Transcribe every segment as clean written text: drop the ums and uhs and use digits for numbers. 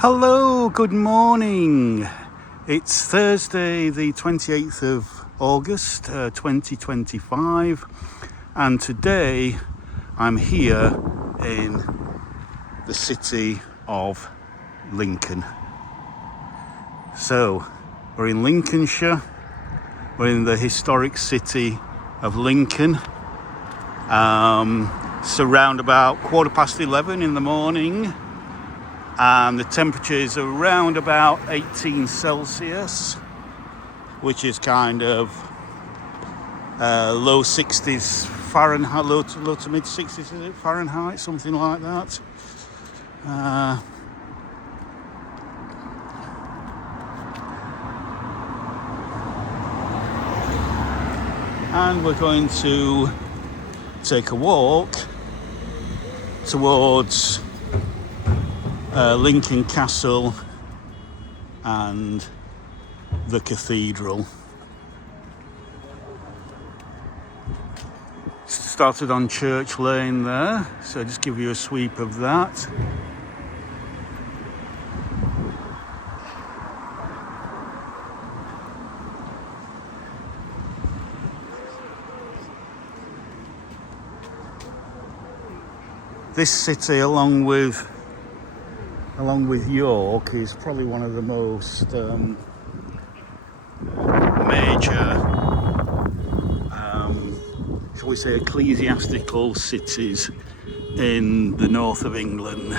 Hello, good morning. It's Thursday, the 28th of August, 2025, and today I'm here in the city of Lincoln. So, we're in Lincolnshire, we're in the historic city of Lincoln. It's around about 11:15 in the morning. And the temperature is around about 18 Celsius, which is kind of low 60s Fahrenheit, low to mid 60s, is it Fahrenheit, something like that. And we're going to take a walk towards Lincoln Castle and the Cathedral. Started on Church Lane there, so just give you a sweep of that. This city, along with York, is probably one of the most major, shall we say, ecclesiastical cities in the north of England,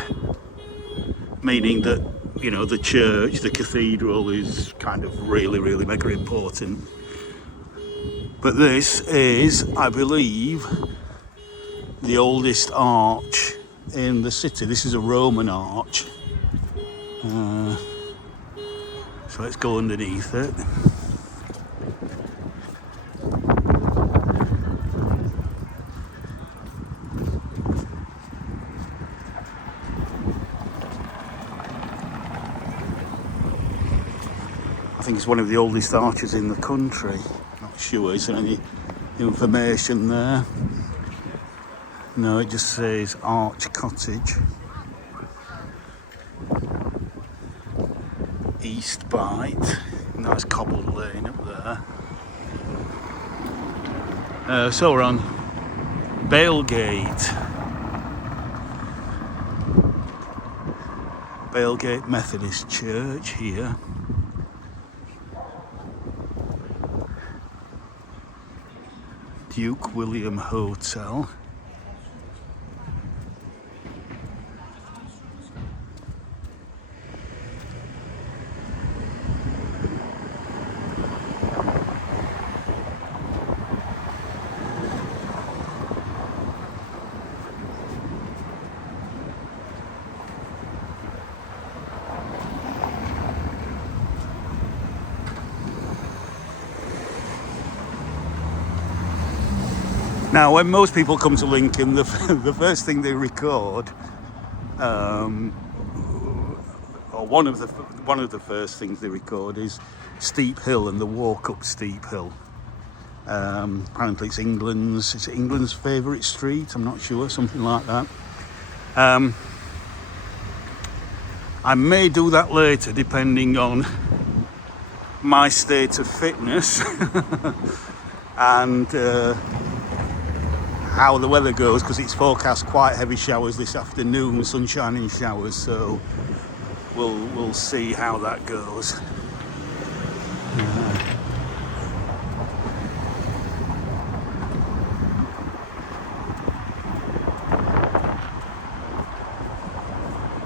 meaning that, you know, the church, the cathedral, is kind of really mega important. But this is, I believe, the oldest arch in the city. This is a Roman arch. So let's go underneath it. I think it's one of the oldest arches in the country. Not sure, is there any information there? No, it just says Arch Cottage. East Bight. Nice cobbled lane up there. So we're on Bailgate Methodist Church here. Duke William Hotel. Now, when most people come to Lincoln, the first thing they record, or one of the first things they record, is Steep Hill and the walk up Steep Hill. Apparently, it's England's favourite street. I'm not sure, something like that. I may do that later, depending on my state of fitness and how the weather goes, because it's forecast quite heavy showers this afternoon, sunshine and showers, so we'll see how that goes.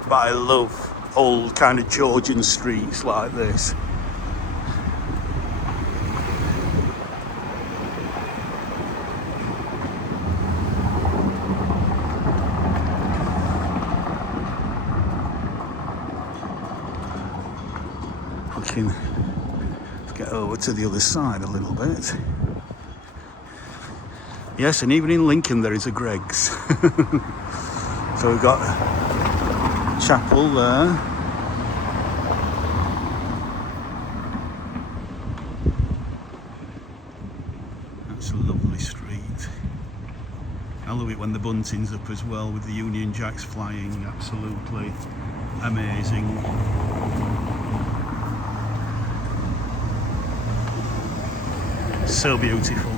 But I love old kind of Georgian streets like this. Let's get over to the other side a little bit. Yes, and even in Lincoln there is a Greggs. So we've got a chapel there. That's a lovely street. I love it when the bunting's up as well, with the Union Jacks flying, absolutely amazing. So beautiful.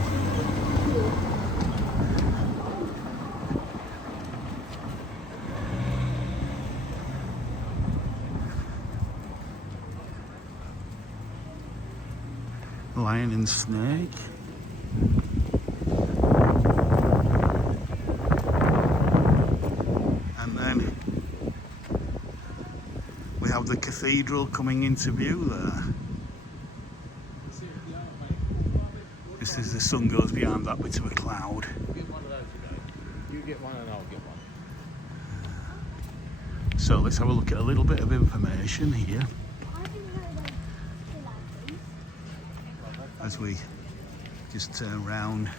Lion and snake. And then we have the cathedral coming into view there. Just as the sun goes behind that bit of a cloud. Get one of those today. You get one and I'll get one. So let's have a look at a little bit of information here as we just turn round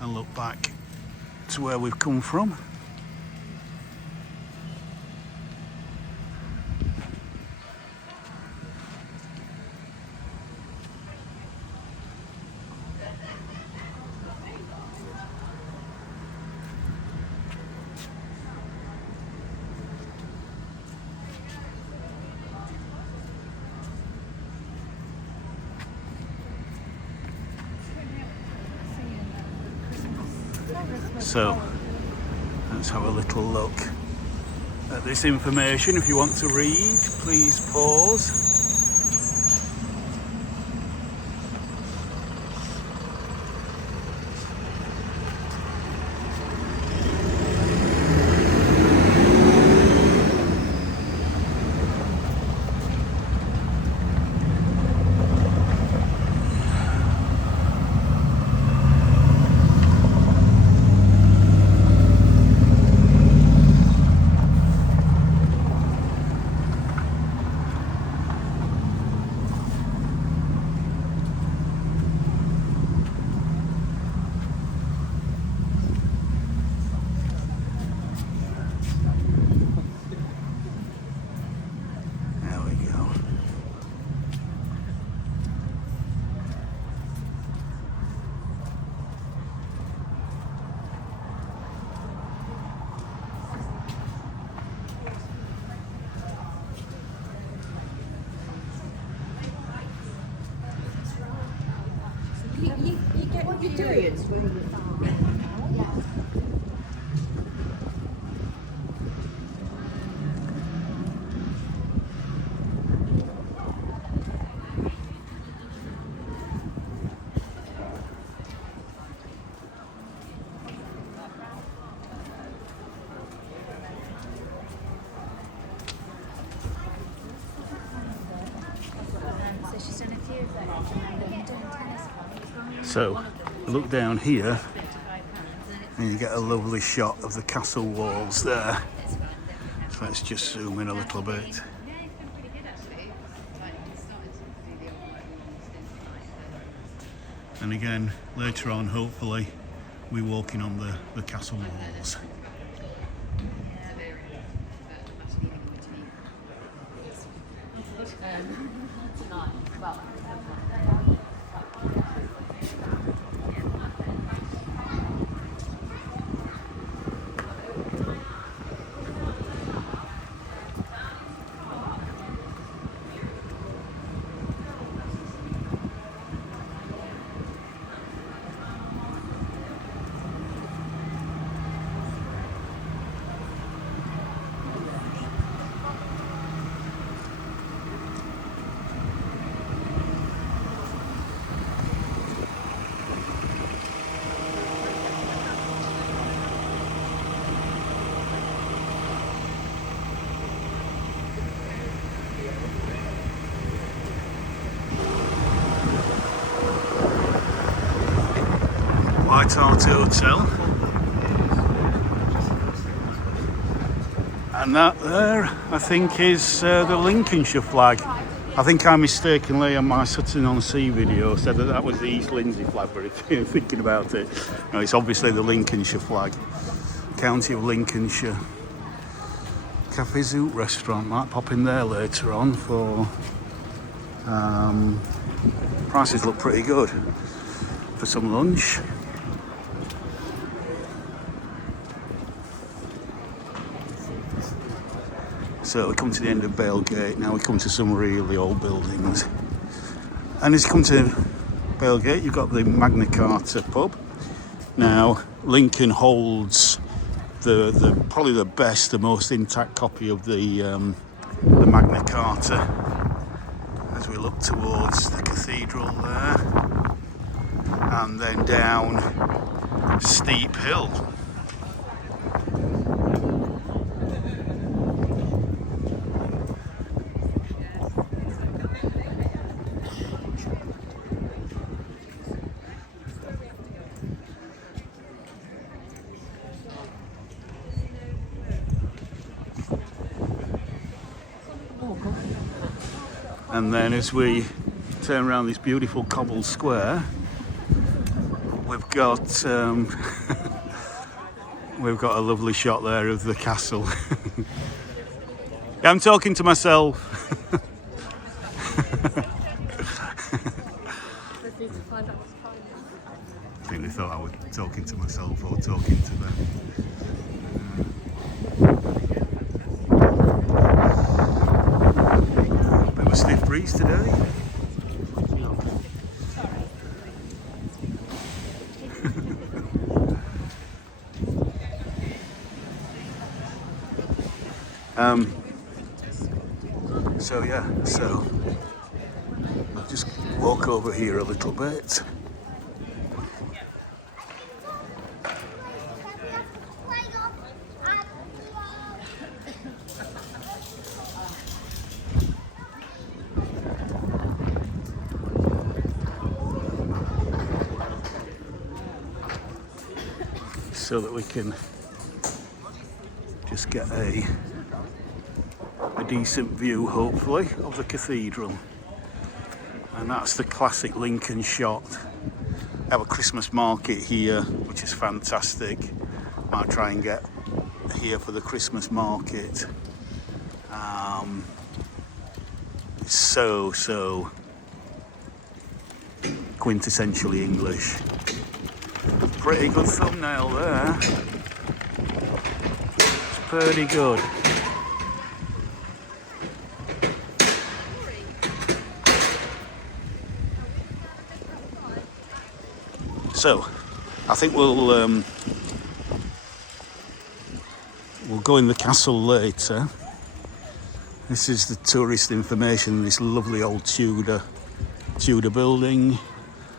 and look back to where we've come from. So let's have a little look at this information. If you want to read, please pause. You get what you're doing. So look down here and you get a lovely shot of the castle walls there. So let's just zoom in a little bit. And again, later on, hopefully, we're walking on the castle walls. White Hart Hotel, and that there I think is the Lincolnshire flag. I think I mistakenly on my Sutton on Sea video said that was the East Lindsey flag, but if you're thinking about it, no, it's obviously the Lincolnshire flag. County of Lincolnshire. Cafe Zoot restaurant, might pop in there later on for prices look pretty good for some lunch. So we come to the end of Bailgate. Now we come to some really old buildings. And as you come to Bailgate, you've got the Magna Carta pub. Now, Lincoln holds the probably the best, the most intact copy of the Magna Carta. As we look towards the cathedral there, and then down steep hill. And then as we turn around this beautiful cobbled square, we've got we've got a lovely shot there of the castle. I'm talking to myself. I think they thought I was talking to myself or talking to them. Bit of a stiff breeze today. So I'll just walk over here a little bit. So that we can just get a decent view, hopefully, of the cathedral. And that's the classic Lincoln shot. We have a Christmas market here, which is fantastic. Might try and get here for the Christmas market. It's so quintessentially English. Pretty good thumbnail there. It's pretty good. So, I think we'll go in the castle later. This is the tourist information. This lovely old Tudor building.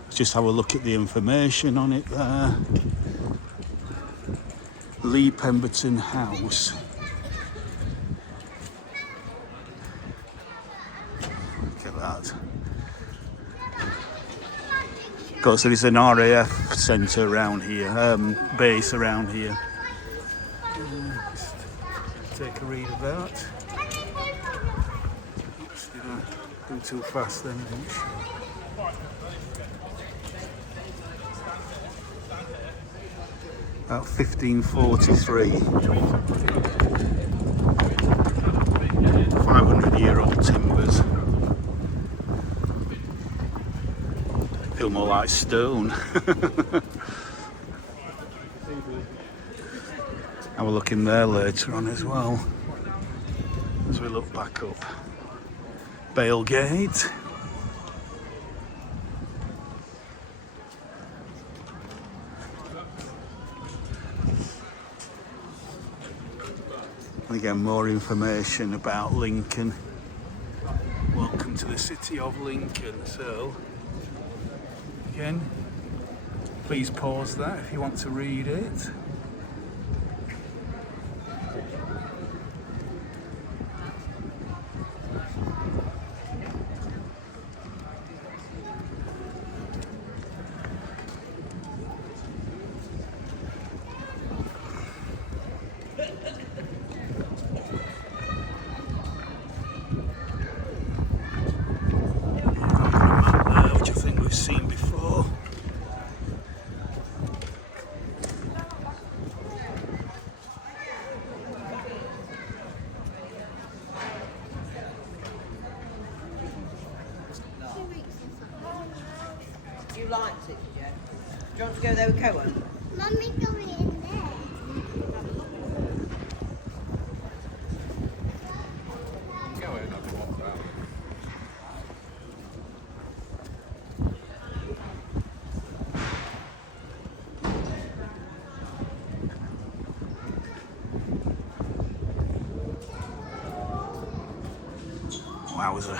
Let's just have a look at the information on it there. Lee Pemberton House. Look at that. Of course, there is an RAF centre around here, base around here. Just take a read of that. Oops, did I go too fast then? About 1543. 500-year-old timbers. Feel more like stone. Have a look in there later on as well, as we look back up Bailgate. And again, more information about Lincoln. Welcome to the city of Lincoln. So again, please pause that if you want to read it. Which I think we've seen before. You liked it, did you? Do you want to go there with Cohen? Mummy, go in there. Wowza.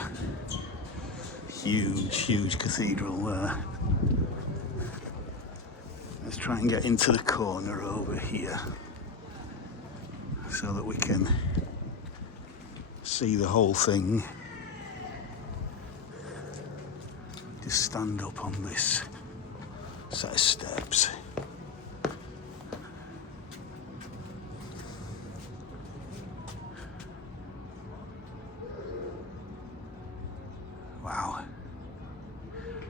Huge cathedral there. Let's try and get into the corner over here so that we can see the whole thing. Just stand up on this set of steps. Wow.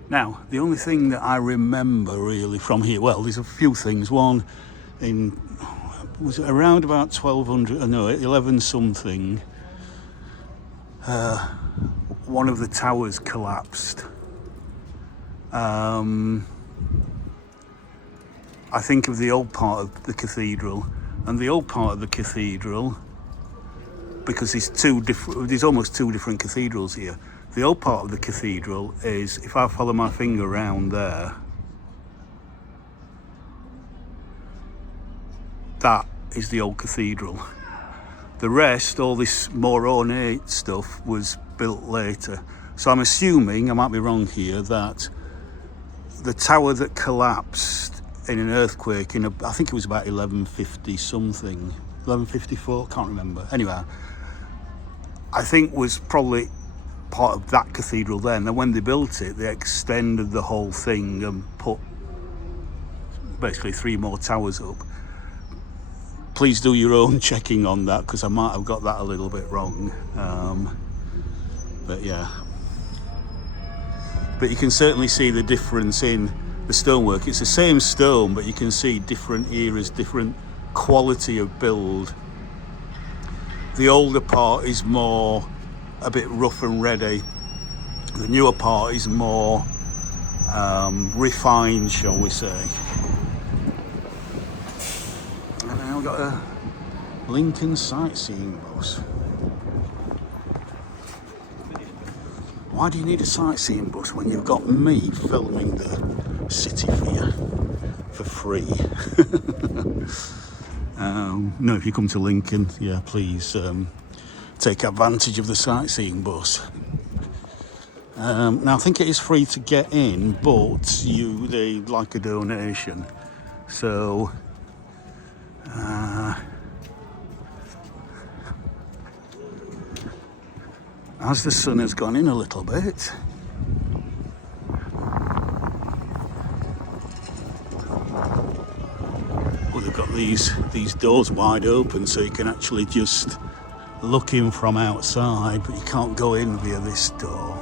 Now, the only thing that I remember really from here, well, there's a few things. One, was it around about 1200, no, 11 something, one of the towers collapsed. I think of the old part of the cathedral, and the old part of the cathedral, because there's almost two different cathedrals here. The old part of the cathedral is, if I follow my finger around there, that is the old cathedral. The rest, all this more ornate stuff, was built later. So I'm assuming, I might be wrong here, that the tower that collapsed in an earthquake I think it was about 1150 something, 1154, can't remember. Anyway, I think was probably part of that cathedral then. And then when they built it, they extended the whole thing and put basically 3 more towers up. Please do your own checking on that, because I might have got that a little bit wrong. But yeah. But you can certainly see the difference in the stonework. It's the same stone, but you can see different eras, different quality of build. The older part is more a bit rough and ready. The newer part is more refined, shall we say. And now we've got a Lincoln sightseeing bus. Why do you need a sightseeing bus when you've got me filming the city for you for free? No, if you come to Lincoln, yeah, please take advantage of the sightseeing bus. Now I think it is free to get in, but they like a donation. So as the sun has gone in a little bit, well, they've got these doors wide open, so you can actually just look in from outside, but you can't go in via this door.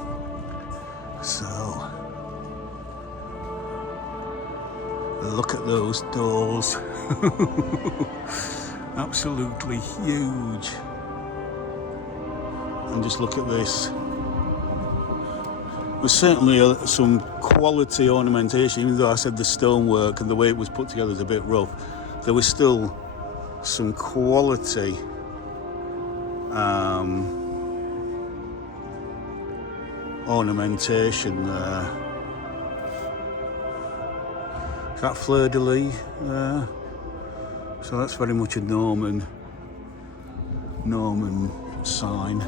So look at those doors. Absolutely huge. And just look at this. There's certainly some quality ornamentation, even though I said the stonework and the way it was put together is a bit rough. There was still some quality ornamentation there. Is that fleur-de-lis there? So that's very much a Norman sign.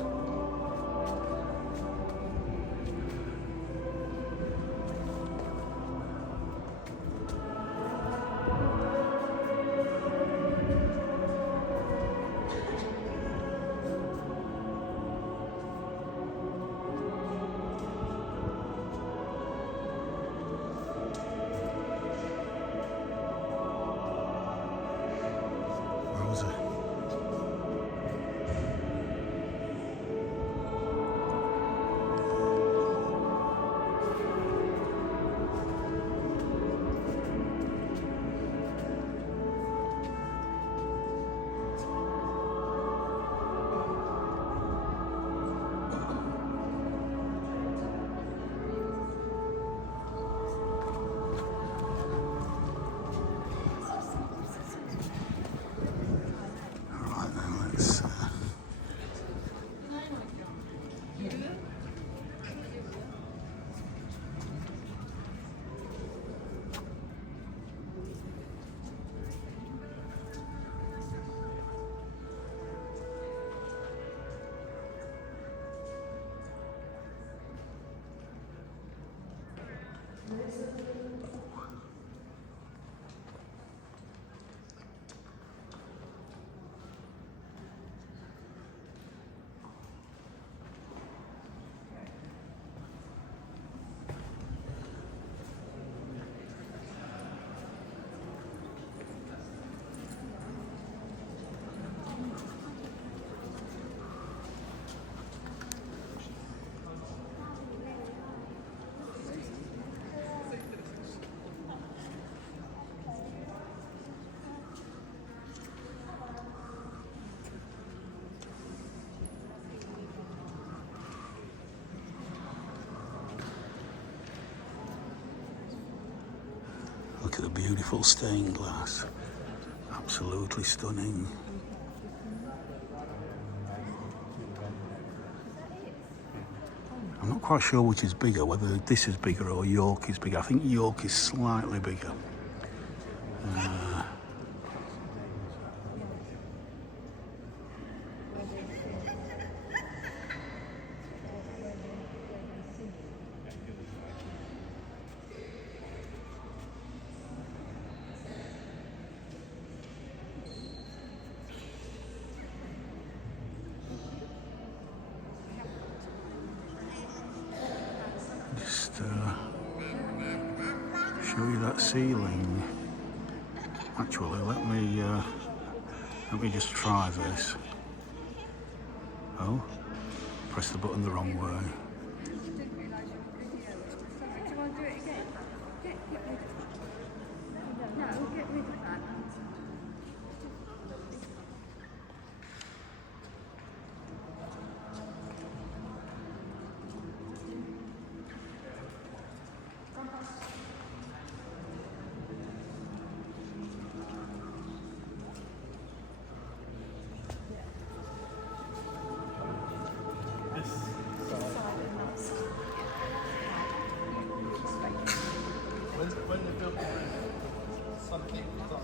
at the beautiful stained glass. Absolutely stunning. I'm not quite sure which is bigger, whether this is bigger or York is bigger. I think York is slightly bigger. Just show you that ceiling. Actually, let me just try this. Oh, press the button the wrong way. When they built something done.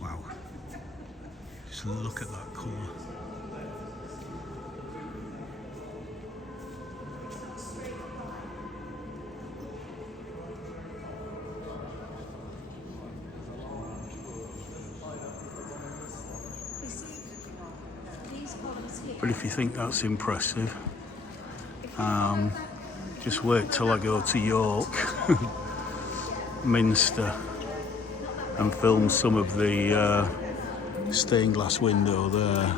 Wow. Just look at that colour. But if you think that's impressive, just wait till I go to York, Minster, and film some of the stained glass window there.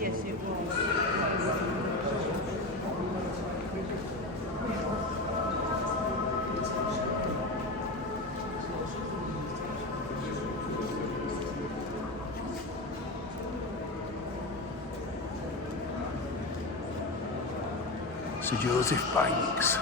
Yes, it was. Sir Joseph Banks.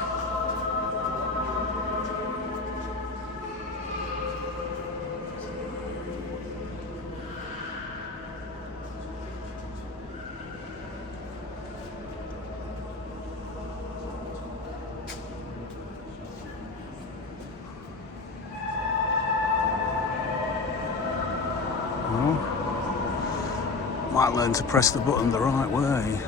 Might learn to press the button the right way.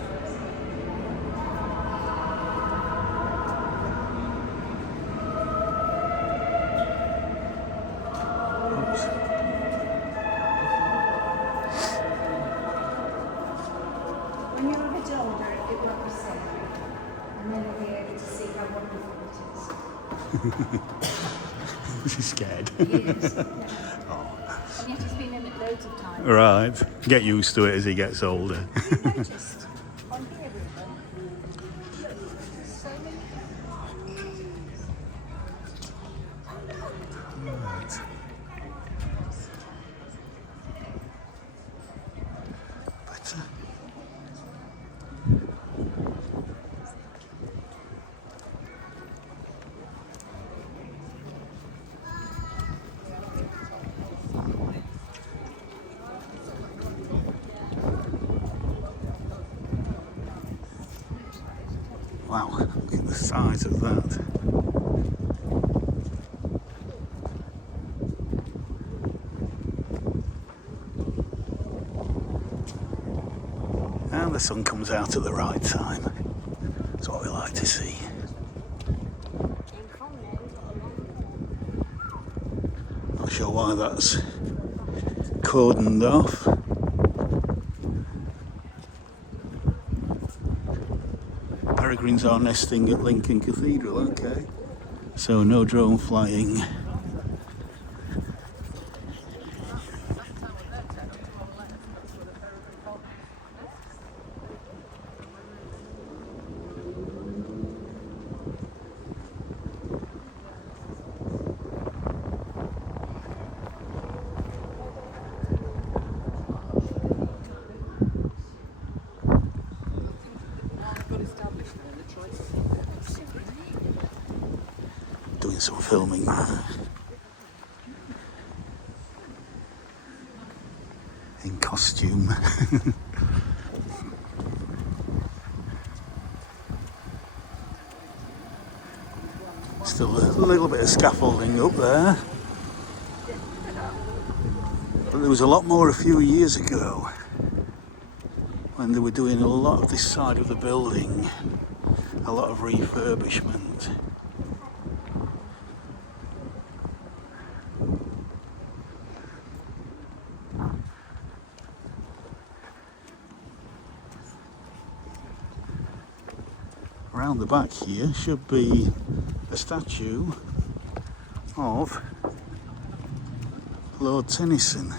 Oops. When you're a bit older, it won't be safe. And then you'll be able to see how wonderful it is. She's scared. Yes. And yet he's been in it loads of times. Right. Get used to it as he gets older. Have you noticed on here with them? Look, so many. Right. Better. Wow, look at the size of that. And the sun comes out at the right time. That's what we like to see. Not sure why that's cordoned off. Peregrines are nesting at Lincoln Cathedral, okay. So no drone flying. filming in costume. Still a little bit of scaffolding up there, but there was a lot more a few years ago when they were doing a lot of this side of the building, a lot of refurbishment. Around the back here should be a statue of Lord Tennyson.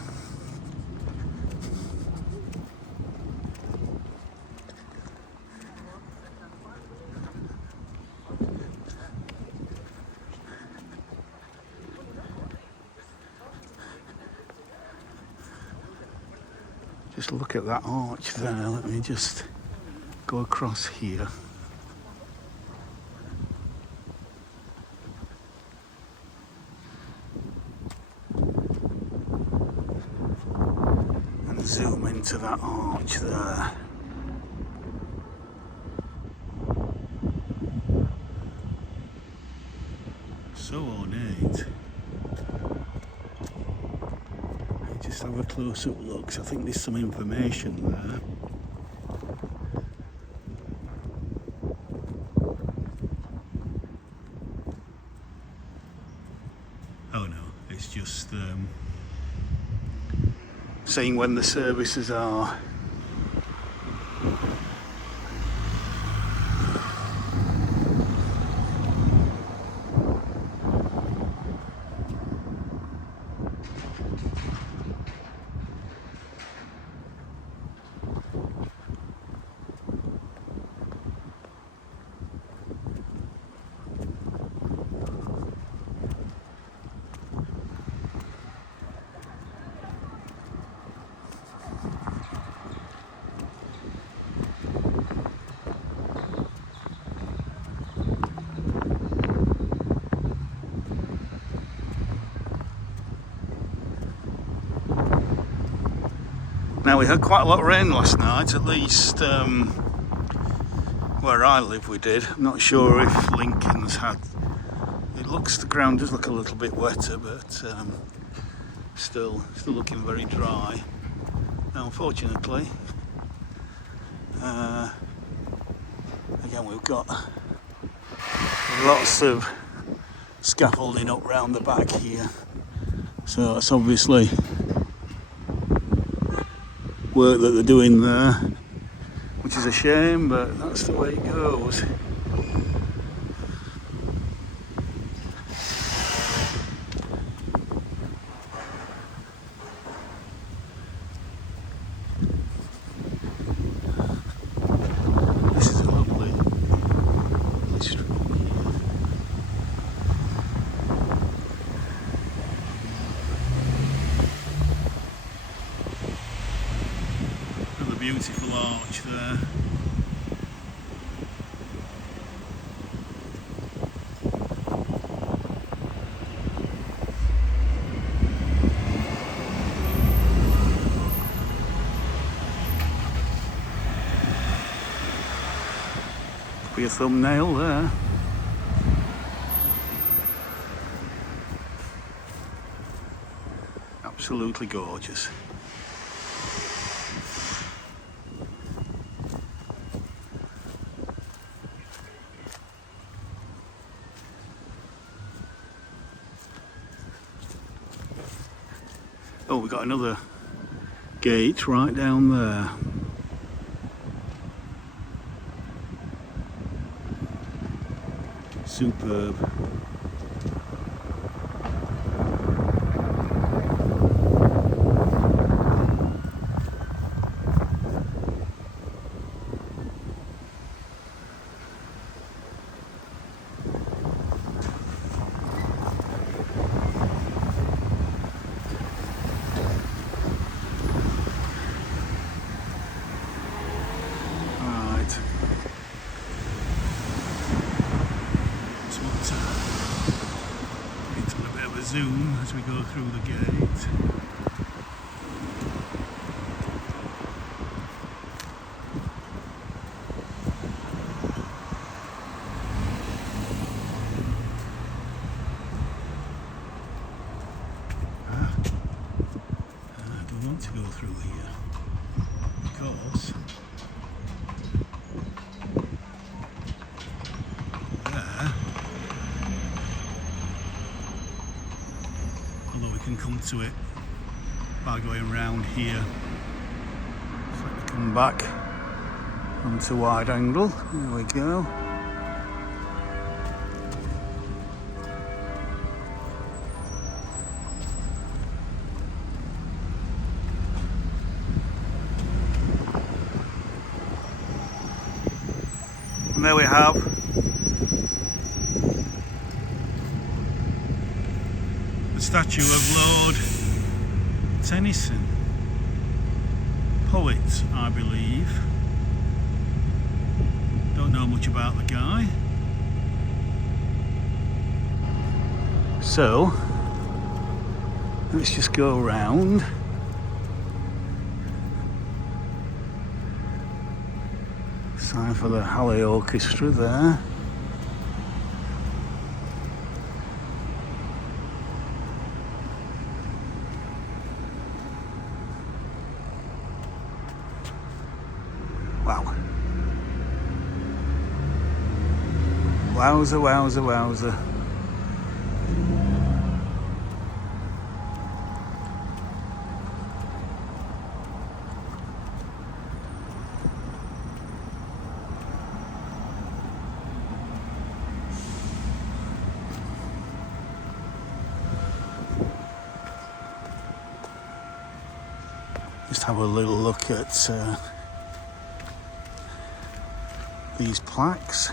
Just look at that arch there. Let me just go across here. Zoom into that arch there. So ornate. Just have a close-up look, 'cause I think there's some information there. Oh no, it's just saying when the services are. Now we had quite a lot of rain last night, at least where I live we did. I'm not sure if Lincoln's had. The ground does look a little bit wetter, but still looking very dry. Now unfortunately, again we've got lots of scaffolding up round the back here, so it's obviously work that they're doing there, which is a shame, but that's the way it goes. This is a lovely street here. Another beautiful arch there. Could be a thumbnail there. Absolutely gorgeous. Oh, we've got another gate right down there. Superb. Right. It's what zoom as we go through the gate. I don't want to go through here because there, although we can come to it by going round here. So let me come back onto wide angle. There we go. And there we have the statue of Lord Tennyson, poet, I believe. Don't know much about the guy. So let's just go around. Sign for the Halley Orchestra there. Wow. Wowza, wowza, wowza. Just have a little look at these plaques.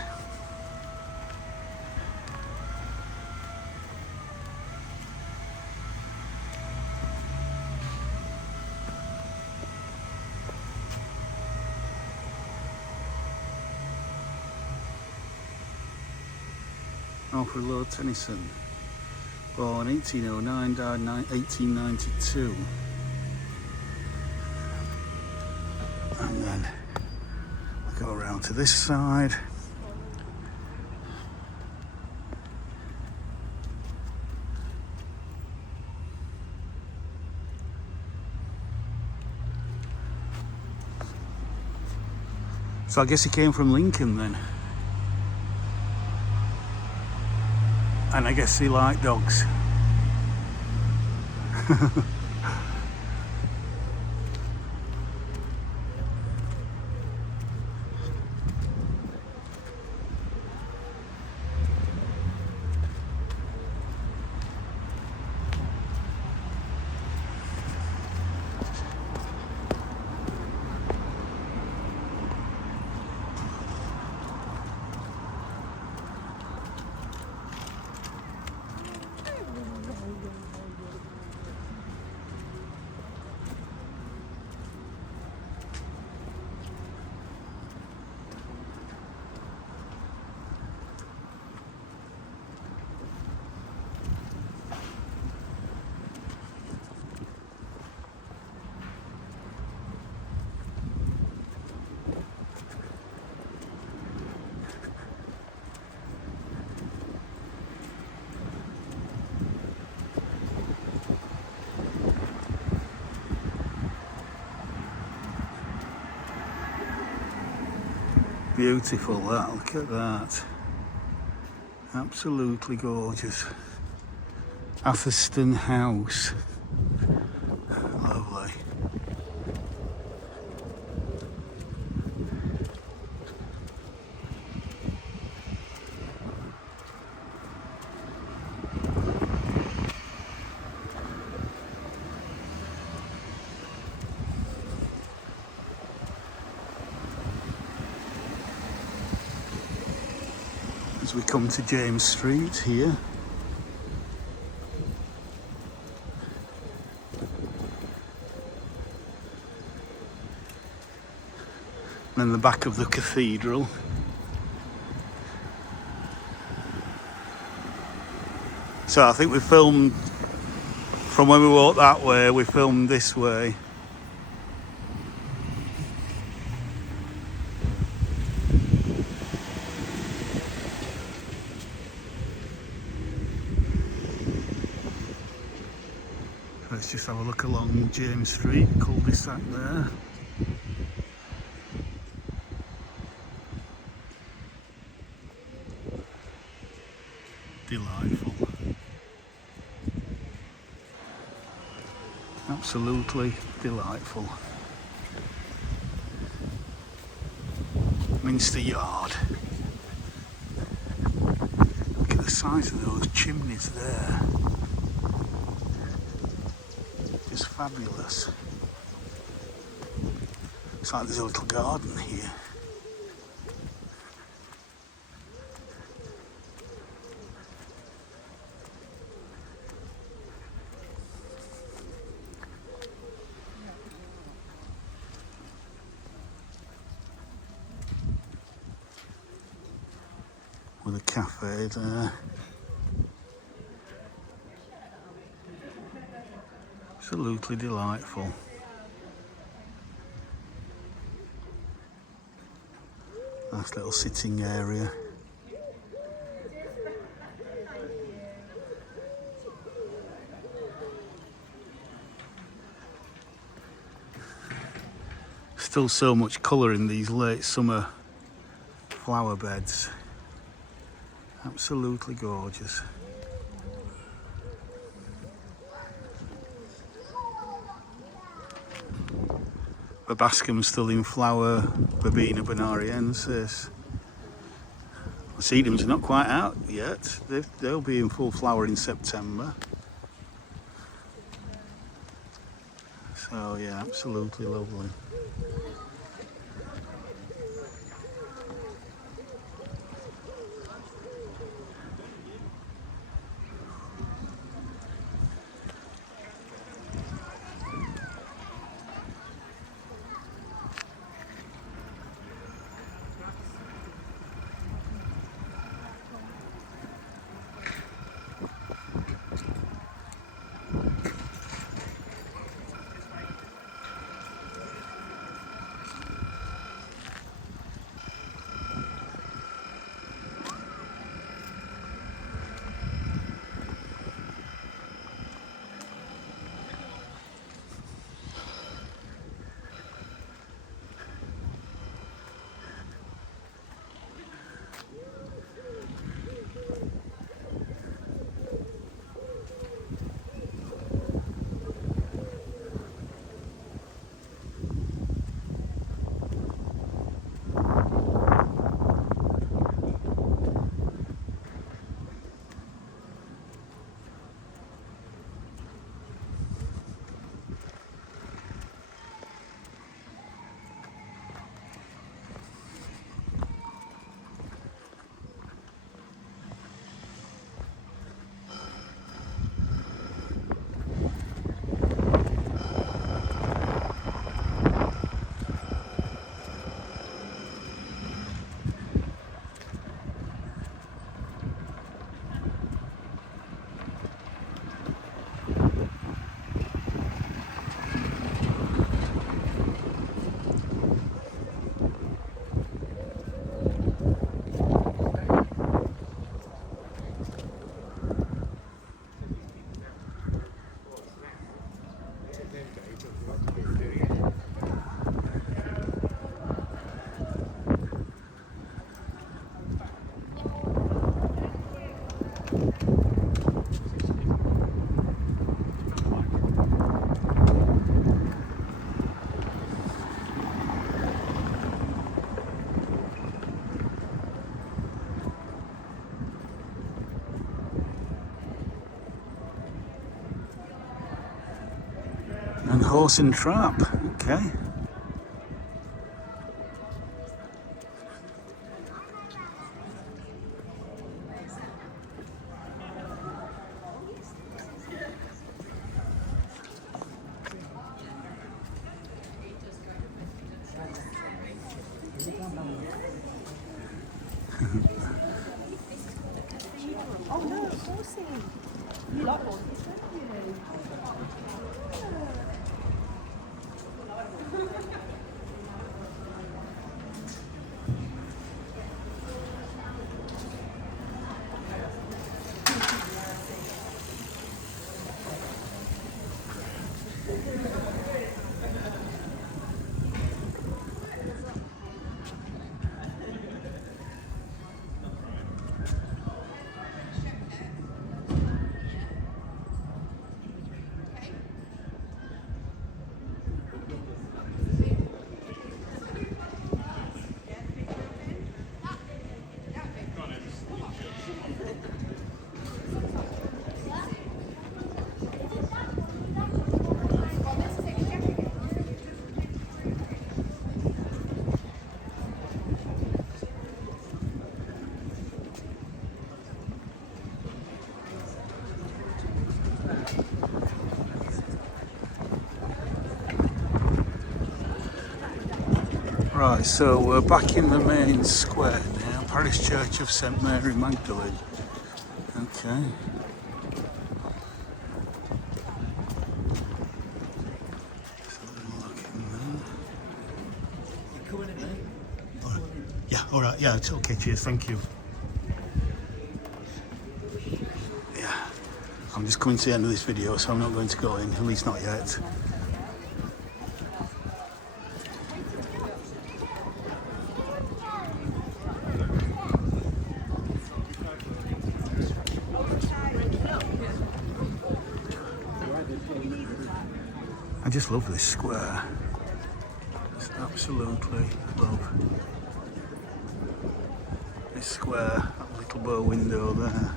Alfred Lord Tennyson, born 1809, died 1892. And then we'll go around to this side. So I guess he came from Lincoln then. And I guess he liked dogs. Beautiful that, look at that. Absolutely gorgeous. Atherstone House. Lovely. As we come to James Street here. And the back of the cathedral. So I think we filmed from when we walked that way, we filmed this way. Let's just have a look along James Street, cul-de-sac there. Delightful. Absolutely delightful. Minster Yard. Look at the size of those chimneys there. Just fabulous. It's like there's a little garden here. With a cafe there. Absolutely delightful. Nice little sitting area. Still so much colour in these late summer flower beds. Absolutely gorgeous. Babascum's still in flower, Verbena bonariensis. Sedums are not quite out yet. They'll be in full flower in September. So yeah, absolutely lovely. And horse and trap, okay. Oh no, of course he. Right, so we're back in the main square now, Parish Church of St Mary Magdalene. Okay. Yeah, all right. Yeah, it's okay. Cheers. Thank you. Yeah, I'm just coming to the end of this video, so I'm not going to go in, at least not yet. I just love this square. Just absolutely love this square, that little bow window there.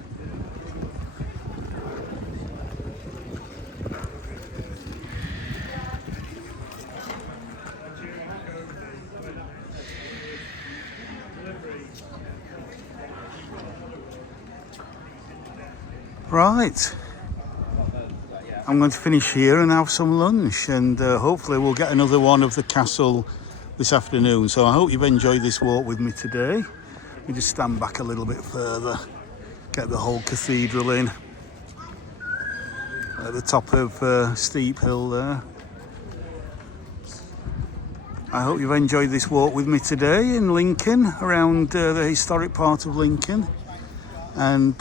Right, I'm going to finish here and have some lunch, and hopefully we'll get another one of the castle this afternoon. So I hope you've enjoyed this walk with me today. Let me just stand back a little bit further, get the whole cathedral in at the top of steep hill there. I hope you've enjoyed this walk with me today in Lincoln, around the historic part of Lincoln. And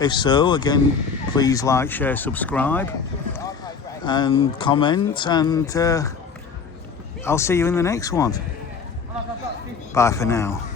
if so, again, please like, share, subscribe and comment, and I'll see you in the next one. Bye for now.